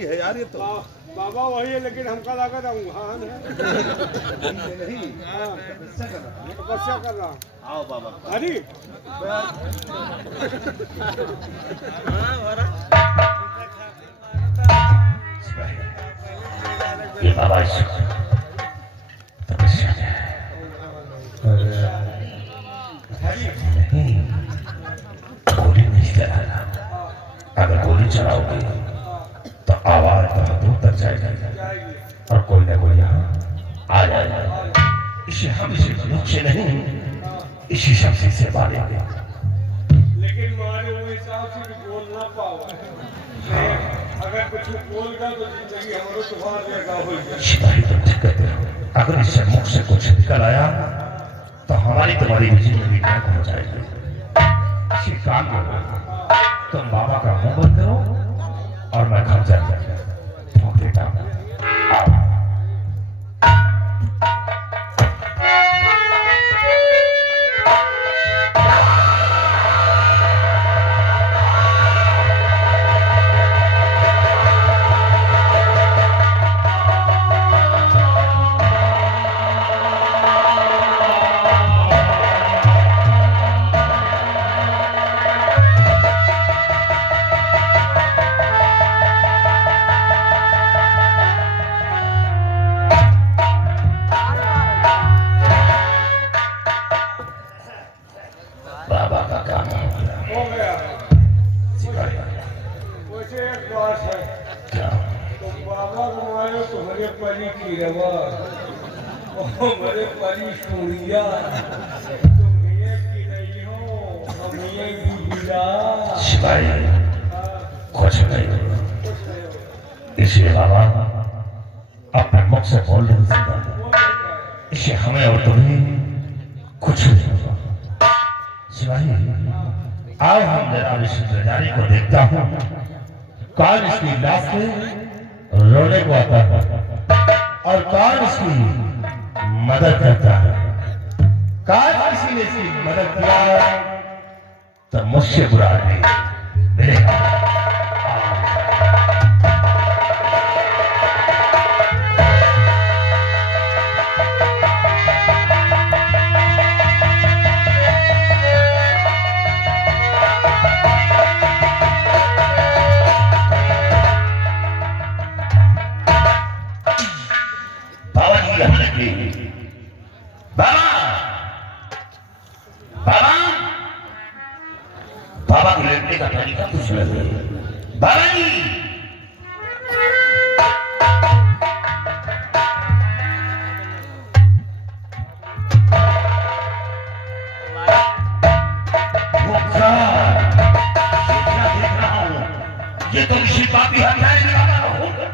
ही है यार ये तो। बाबा वही है, लेकिन हमका लागत हाँ नहीं तपस्या कर रहा। आओ बाबा। हरी ये बाबा तपस्या है। नहीं, गोली नहीं चलाना। अगर गोली चलाओगे तो आवाज बहुत दूर तक जाएगी और कोई ना कोई यहाँ आ जाएगा। इसे हम इसे बंदूक से नहीं, इसी शब्द से मारेंगे। लेकिन मारे हुए हिसाब से भी बोल ना पाओ। अगर कुछ बोल गया तो जिंदगी हमारे तुम्हार जगह हो जाए। सिपाही तुम ठीक कहते हो। अगर इससे मुख से कुछ निकल आया तो हमारी तुम्हारी जिंदगी टैक हो जाएगी। इसी काम करो, तुम बाबा का मुंह बंद करो और मैं घर जाकर ठोक देता हूँ। बाबा का काम हो गया। सिपाही वैसे एक बात है, क्या? तो बाबा को मारो तुम्हारे परी की रवा और मेरे परी सूर्या। तुम ये की नहीं हो, हम ये की बिना। सिपाही कुछ नहीं, कुछ नहीं हो। इसलिए बाबा अपने मुख से बोल नहीं सकता। वो नहीं पाए। इससे हमें और तुम्हें कुछ नहीं होगा। सिपाही आओ हम जरा इस नजारे को देखता हूँ। कौन इसकी लाश पे रोने को आता है और कौन इसकी मदद करता है। कौन किसी ने इसकी मदद किया तो मुझसे बुरा नहीं मिलेगा। बाबा बाबा बाबा को लेटने का तरीका कुछ नहीं है। बाबा जी देख रहा हूँ, ये तो ऋषि पापी हत्याएं निकाला होगा।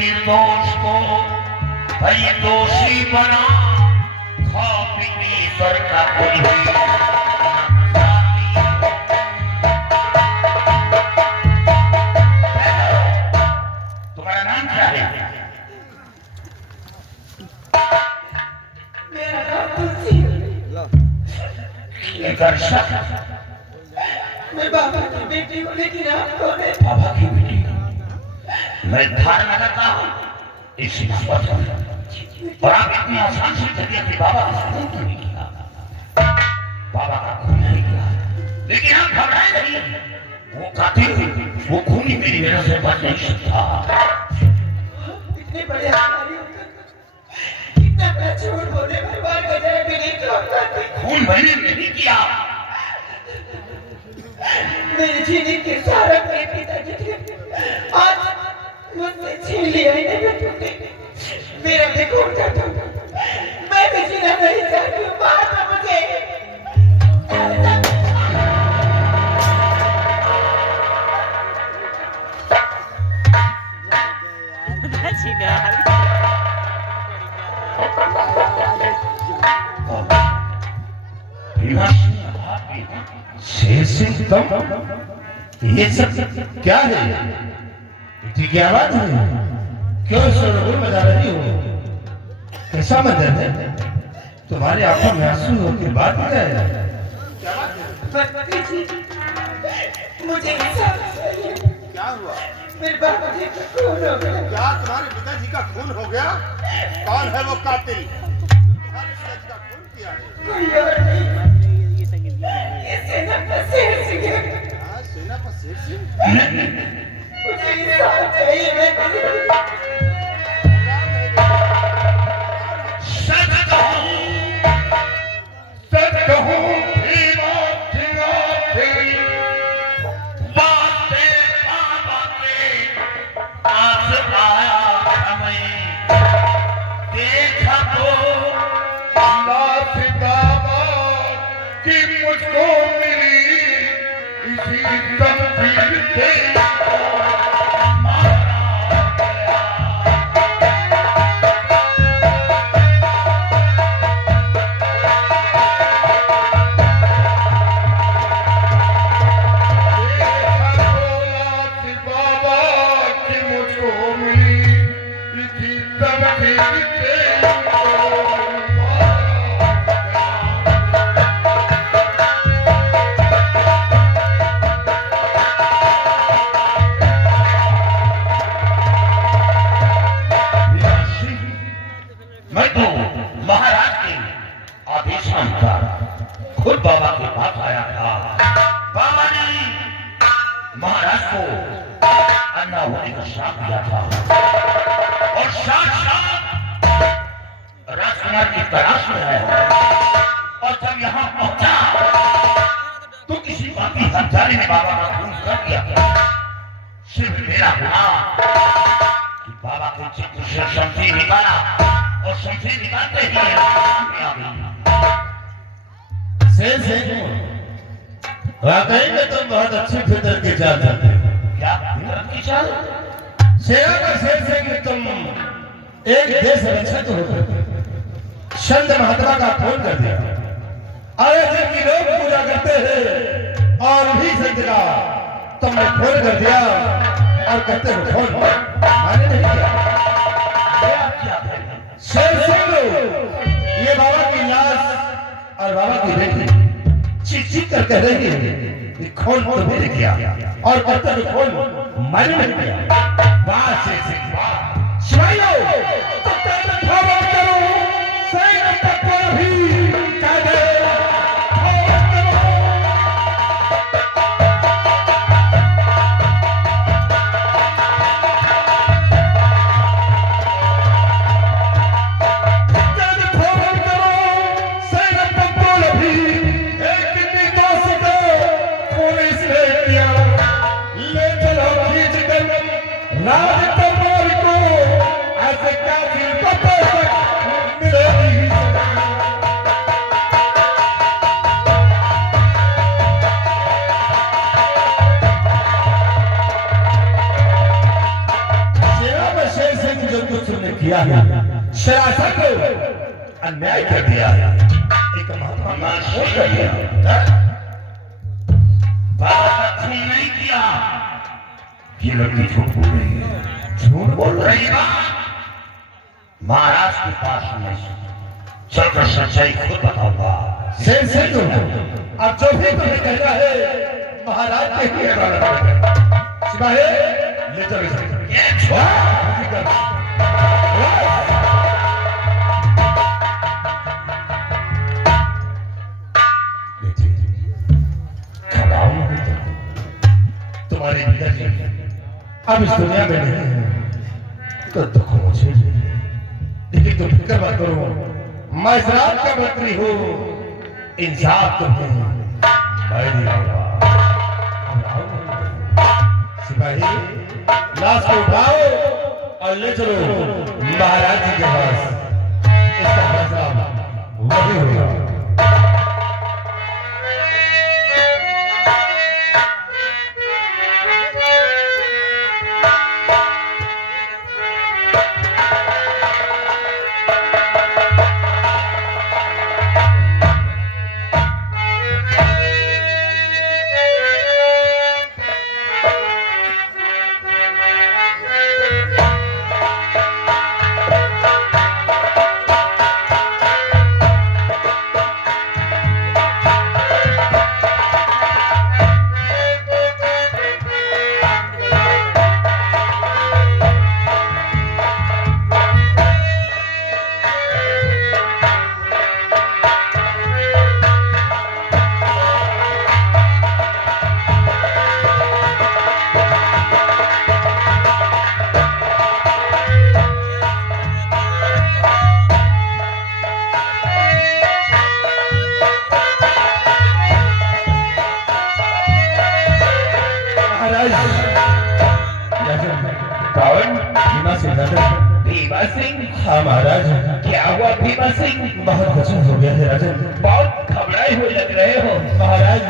निर्दोष को भाई दोषी बना, खा पीने पर का कोई तुम्हारा नाम क्या है? एक रिश्ता मैं बाबा की बेटी हूँ, लेकिन आप कौन है? बाबा की बेटी मैं धारणा करता हूँ इसी बात पर और आप इतनी आसान से करिए कि बाबा का खून क्यों नहीं किया, बाबा का खून नहीं किया, लेकिन आप घबराए नहीं, वो कातिल वो खूनी मेरी वजह से बच नहीं सकता। इतने बड़े अधिकारी होकर इतना बड़ा झूठ बोलने परिवार को जरा भी नहीं कहते। खून मैंने नहीं किया, मेरे जीने के सारा मेरे पिताजी थे, आज मुझसे छीन लिया इन्हें तुमने। मेरा भी खून का था, मैं भी जीना नहीं चाहती हूँ, मार दो मुझे। शेर सिंह तुम ये सब क्या है? बेटी की आवाज है, क्यों शोरगुल मचा रही हो? कैसा मंजर है? तुम्हारी आंखों में आंसू हो के बात क्या है? मुझे क्या हुआ? मेरे बाबा जी का खून हो गया। क्या तुम्हारे पिताजी का खून हो गया? कौन है वो कातिल? तुम्हारे पिताजी का खून किया है? कोई और नहीं, ये सेनापति शेर सिंह है। हाँ, सेनापति शेर सिंह। मुझे इंसाफ चाहिए, मैं सच कहूं भीमा सिंगा तेरी बातें बाबा के पास आया हमें देखा तो लाश बाबा कि मुझको मिली इसी तकदीर से मैं तो महाराज के आदेशानुसार खुद बाबा के पास आया था। बाबा ने महाराज को अन्ना होने का श्राप दिया था और साथ राजकुमार की तलाश में आया और जब यहाँ पहुंचा तो किसी बाकी हत्यारे ने बाबा का खून कर दिया। सिर्फ मेरा गुनाह कि बाबा के चित्र से शमशीर निकाला और शमशीर निकालते ही सामने आ गई। वाकई में तुम बहुत अच्छी फितर की चाल चलते हो। क्या फितरत की चाल? सेना का शेर से कि तुम एक देश रक्षक हो, संत महात्मा का खून कर दिया। अरे जिनकी लोग पूजा करते हैं और भी संत का तुमने खून कर दिया और कहते हो खून माने नहीं किया। शेर सिंह ये बाबा की लाश और बाबा की बेटी चीख चीख कर कह रही है कि खून तुम्हें नहीं किया और कहते हो खून मैंने नहीं किया। बात शेर सिंह बात शिवाइयों तो कहते खबर करो सैन्य तक को भी कहते खबर करो। किया है शरासत अन्याय कर दिया है, एक महात्मा का खून कर दिया। बाबा का खून नहीं किया। ये लड़की झूठ बोल रही है। झूठ बोल रही है। महाराज के पास में चलकर सच्चाई खुद बताऊंगा। शेर से अब जो भी तुम्हें कहना है महाराज के ही सिपाही ले चलो तुम्हारे पिताजी अब इस दुनिया में नहीं है तो दुख मुझे, लेकिन तुम फिक्र मत करो, मैं इस रात का मंत्री हूँ, इंसाफ तुम्हें मैं दिलाऊंगा। सिपाही लाश को उठाओ और ले चलो महाराज जी के पास, इसका फैसला वही होगा। भीमा सिंह, हाँ महाराज। क्या हुआ भीमा सिंह? बहुत कुछ हो गया है राजन। बहुत घबराए हुए लग रहे हो। महाराज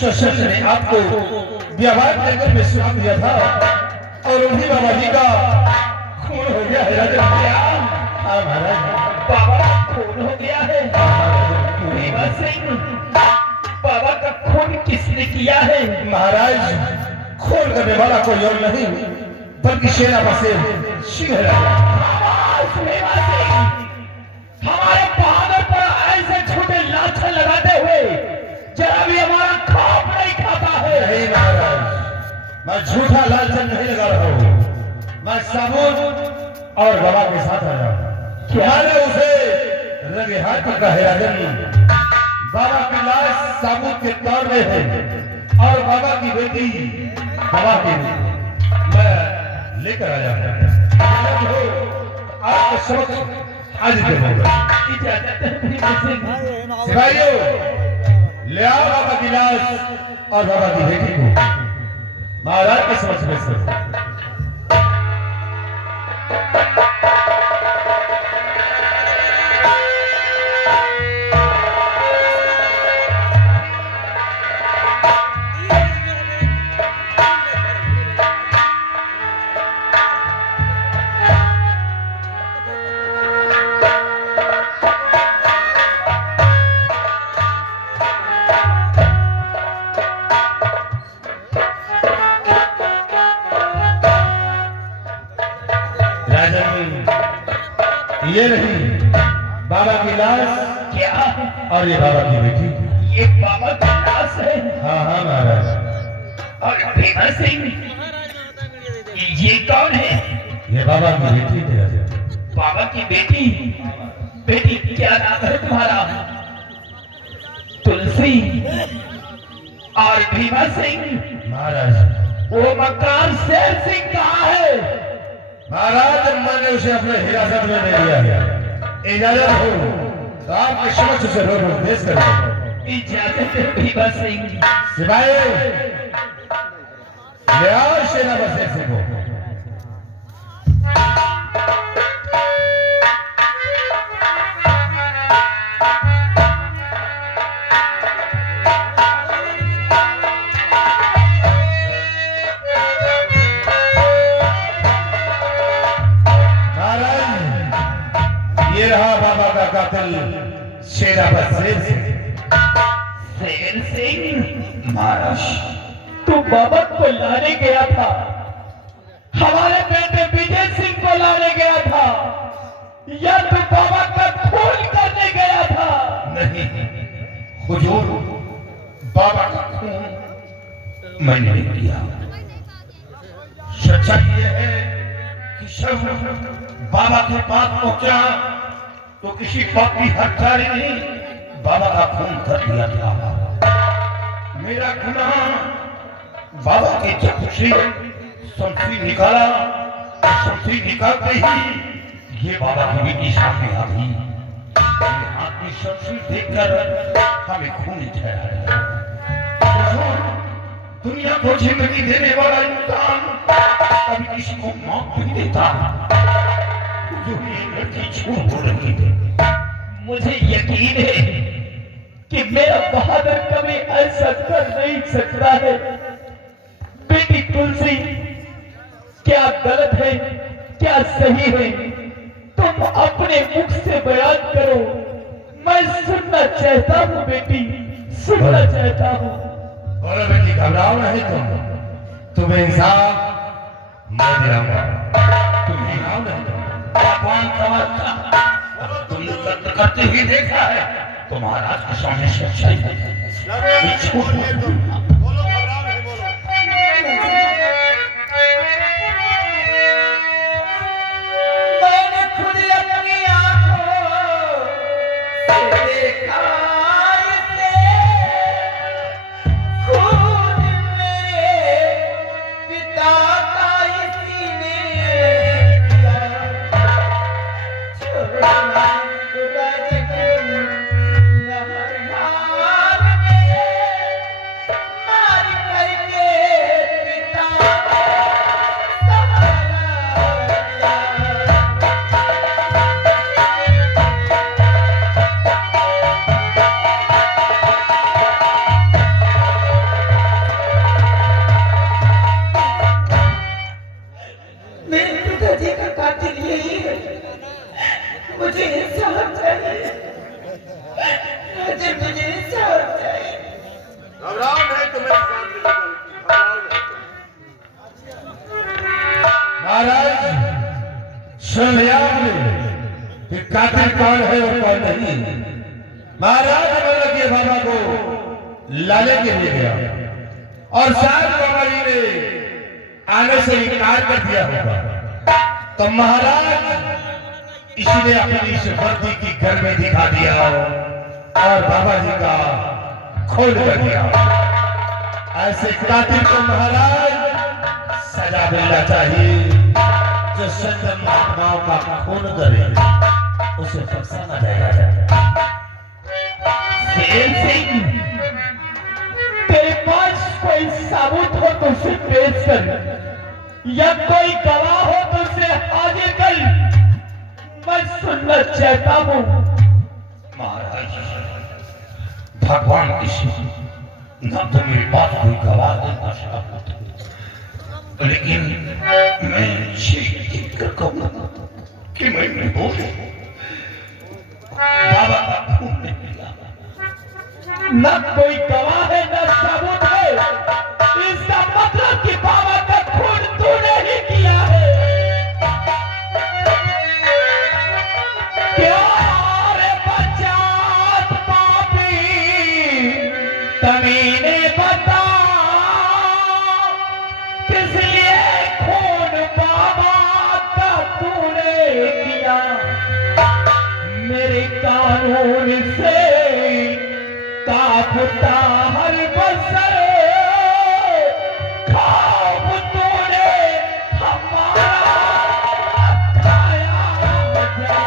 शशर ने आपको व्यवहार जंगल में सुना दिया था और उन्हीं बाबा जी का खून हो गया है राजन। क्या? हाँ महाराज, बाबा का खून हो गया है। भीमा सिंह, बाबा का खून किसने किया है? महाराज खून करने वाला कोई और नहीं बल्कि शेरा बसेर सिंह है। भीमा सिंह, हमारे बहादुर पर ऐसे छोटे लाछन लगाते हुए जरा भी हमारा खौफ नहीं खाता है। नहीं महाराज, मैं झूठा लालचन नहीं लगा रहा हूँ, मैं साबुत और बाबा के साथ आया। मैंने उसे रंगे हाथ पकड़ा है राजन। बाबा की लाश साबुत के तौर में है और बाबा की बेटी बाबा की मैं लेकर आया हूँ। आपके समक्ष हाजिर होगा। सिपाहियों, ले आओ बाबा की लाश और बाबा की बेटी को महाराज के समक्ष पेश करो। ये रही बाबा की लाश। क्या? और ये बाबा की बेटी। ये बाबा की लाश है? हाँ हाँ महाराज। और भीमा सिंह, ये कौन है? ये बाबा की बेटी है। बाबा की बेटी? बेटी क्या नाम है तुम्हारा? तुलसी। और भीमा सिंह, महाराज वो मकान शेर सिंह कहाँ है? महाराज मैंने उसे अपने हिरासत में ले लिया है। इजाजत हो तो आपके समक्ष उसे रोक पेश करें। इजाजत है भीमा सिंह। सिपाही ले आओ शेरा बसेर सिंह को। ये रहा बाबा का कातिल शेरा बसेर सिंह। शेर सिंह, महाराज तू बाबा को लाने गया था, हमारे बेटे विजय सिंह को लाने गया था, या तू बाबा का खून करने गया था? नहीं हुजूर, मैंने नहीं किया। सच्चाई ये है कि शव बाबा के पास पहुंचा तो किसी पापी हत्यारे ने बाबा का खून कर दिया था। मेरा गुनाह बाबा के जब से शमशीर निकाला, शमशीर निकालते ही ये बाबा की बेटी सामने आ गई। हाथ में शमशीर देखकर हमें खून ठहरा। दुनिया को जिंदगी देने वाला इंसान कभी किसी को मौत नहीं देता। जो ये लड़की झूठ बोल रही है, मुझे यकीन है कि मेरा बहादुर कभी ऐसा कर नहीं सकता है। बेटी तुलसी, क्या गलत है क्या सही है, तुम अपने मुख से बयान करो। मैं सुनना चाहता हूँ बेटी, सुनना चाहता हूँ। बोलो बेटी, घबराओ नहीं तुम्हें इंसाफ मैं दिलाऊंगा। तुम घबराओ नहीं। भगवान समझता और तुमने कत्ल करते हुए देखा है तो महाराज के सामने सच्चाई है। लगे झूठ बोलिए तुम। बोलो, घबराओ नहीं, बोलो। मैंने खुद अपनी आंखों से देखा इसे, खुद मेरे पिता का इसी ने किया। छोड़ना राजक नहरहार में, मार करके पिता को सहारा दिया। मेरे पिताजी का कातिल यही है। मुझे इंसाफ चाहिए, मुझे इंसाफ चाहिए। घबराओ नहीं, तुम्हें इंसाफ मिलेगा। घबराओ नहीं तुम। महाराज सुन लिया आपने कि कातिल कौन है और कौन नहीं। महाराज बोला कि बाबा को लाने के लिए गया और शायद बाबा जी ने आने से इनकार कर दिया होगा, तो महाराज इसने अपनी इस वर्दी की घर में दिखा दिया और बाबा जी का खोल कर दिया। ऐसे कातिल को महाराज सजा मिलना चाहिए। जो संत महात्माओं का खून करे उसे बख्शा न जाएगा। शेर सिंह, तेरे पास कोई सबूत हो तो उसे पेश कर, या कोई गवाह हो तो उसे हाजिर कर। मैं सुनना चाहता हूँ। महाराज भगवान किसी न तो मेरे पास कोई गवाह देना चाहता, लेकिन मैं देखकर कहूँगा कि मैं निर्दोष हूँ। बाबा का खून नहीं पिया। न कोई गवाह है न सबूत है, इसका मतलब कि बाबा का खून तूने ही किया है। क्या रे बच्चात पापी, तमीने बता किस लिए खून बाबा का तूने किया। मेरे कानून से कांपता हर बसर, ख्वाब तूने हमारा खाया जा।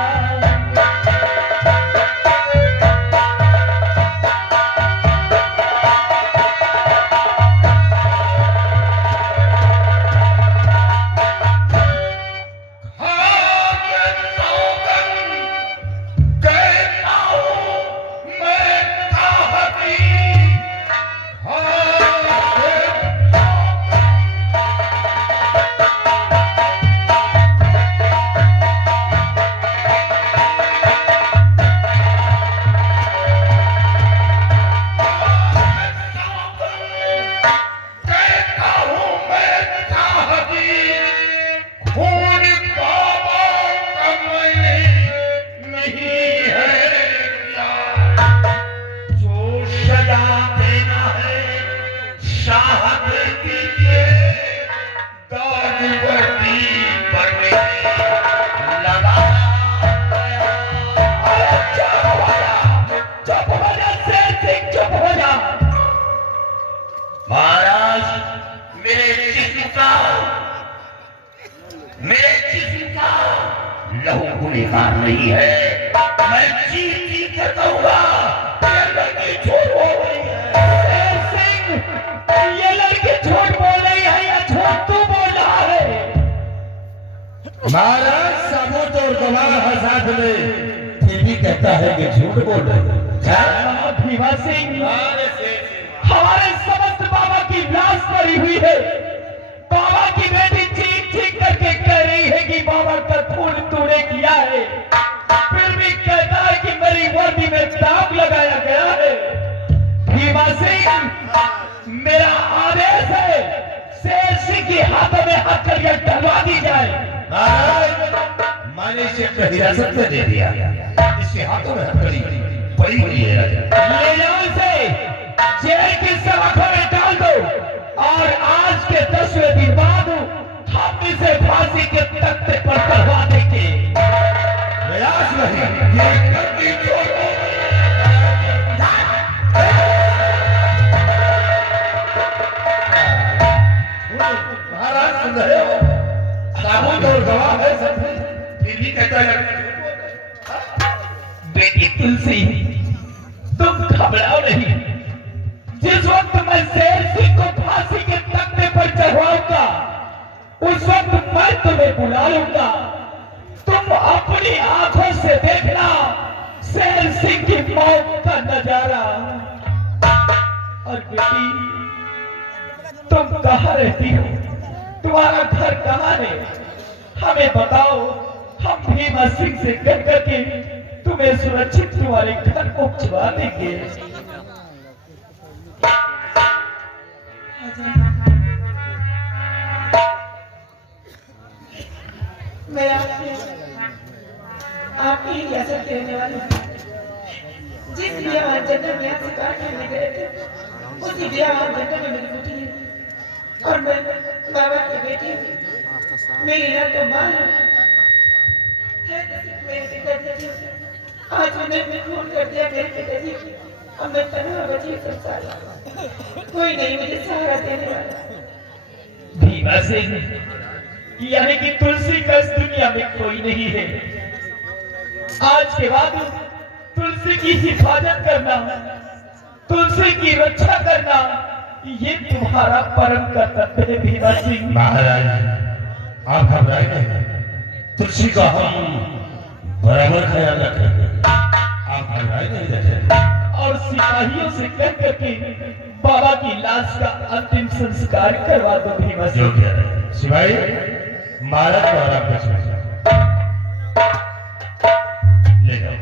आंख में फिर भी कहता है कि झूठ बोल रहे हो। भीमा सिंह, हमारे समस्त बाबा की लाश पड़ी हुई है। बाबा की बेटी चीख चीख करके कह रही है कि बाबा का खून तूने किया है, फिर भी कहता है कि मेरी वर्दी में दाग लगाया गया है। भीमा सिंह, मेरा आदेश है शेर सिंह के हाथों में हथकड़ियां डलवा दी जाए। मैंने इसे हिरासत में दे दिया, इसके हाथों में हथकड़ी पड़ी हुई है। ले जाओ इसे जेल की सलाखों में डाल दो और आज के 10वें दिन बाद हम इसे फांसी के तख्ते पर चढ़वा देंगे। प्रयास नहीं, ये करनी छोड़ो। महाराज सुन रहे हो, साबुत और गवाह है सब, फिर भी कहता है बेटी तुलसी, तुम घबराओ नहीं। जिस वक्त मैं शेर सिंह को फांसी के तख्ते पर चढ़वाऊंगा उस वक्त मैं तुम्हें बुला लूंगा। तुम अपनी आंखों से देखना शेर सिंह की मौत का नजारा। और बेटी, तुम कहाँ रहती हो? तुम्हारा घर कहाँ है? हमें बताओ, हम भीमा सिंह से कह करके तुम्हें सुरक्षित तुम्हारे घर पहुंचवा देंगे। मैं आपकी ही इजाजत देने वाली हूँ। जिस बियावान जंगल में आप शिकार करने गए थे, उसी बियावान जंगल में मेरी बेटी है और मैं बाबा की बेटी हूँ। मेरी ना तो माँ है मेरे पिताजी। आज उन्हें फोन कर दिया मेरे पिताजी, अब मैं तनहा बची संसार, कोई नहीं मुझे सहारा देने वाला। भीमा सिंह, यानी कि तुलसी का इस दुनिया में कोई नहीं है। आज के बाद तुलसी की हिफाजत करना, तुलसी की रक्षा करना, ये तुम्हारा परम कर्तव्य है भीमा सिंह। महाराज, आप घबराए नहीं, तुलसी का हम बराबर ख्याल रखेंगे, आप घबराए नहीं रहे। और सिपाहियों से कह करके बाबा की लाश का अंतिम संस्कार करवा दो भीमा जो सिंह। कह रहे सिपाही, महाराज को आराम कर सकते, ले जाओ।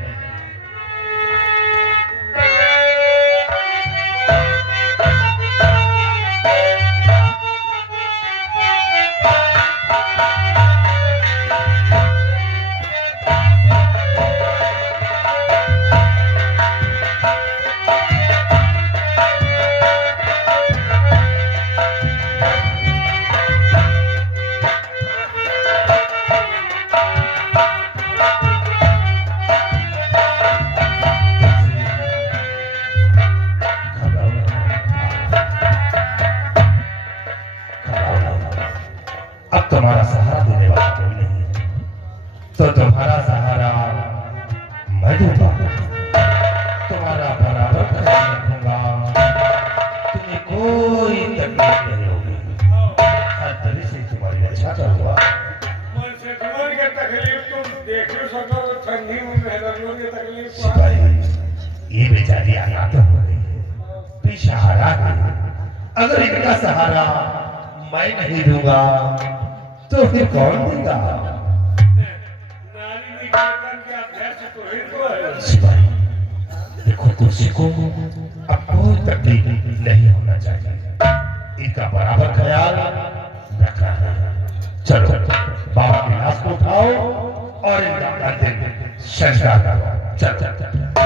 अब तुम्हारा सहारा देने वाला कोई नहीं है, तो तुम्हारा सहारा मैं दूंगा। तुम्हारा बराबर ख्याल रखूंगा, तुम्हें कोई तकलीफ नहीं होगी, हर तरह से तुम्हारी अच्छा करूंगा। मन से तुम्हारी के तकलीफ तुम देख लो सको, ठंडी में मेहरानों की तकलीफ को सिपाही, ये बेचारी अनाथ हो गई है, बेसहारा है। अगर इनका सहारा मैं नहीं दूंगा तो फिर कौन देगा? नारी निकेतन के अध्यक्ष तो ही तो है। सिपाही, देखो तुलसी को अब कोई तकलीफ नहीं होना चाहिए, इनका बराबर ख्याल रखना है। चलो बाबा की लाश को उठाओ और इनका अंतिम संस्कार करो। चलो।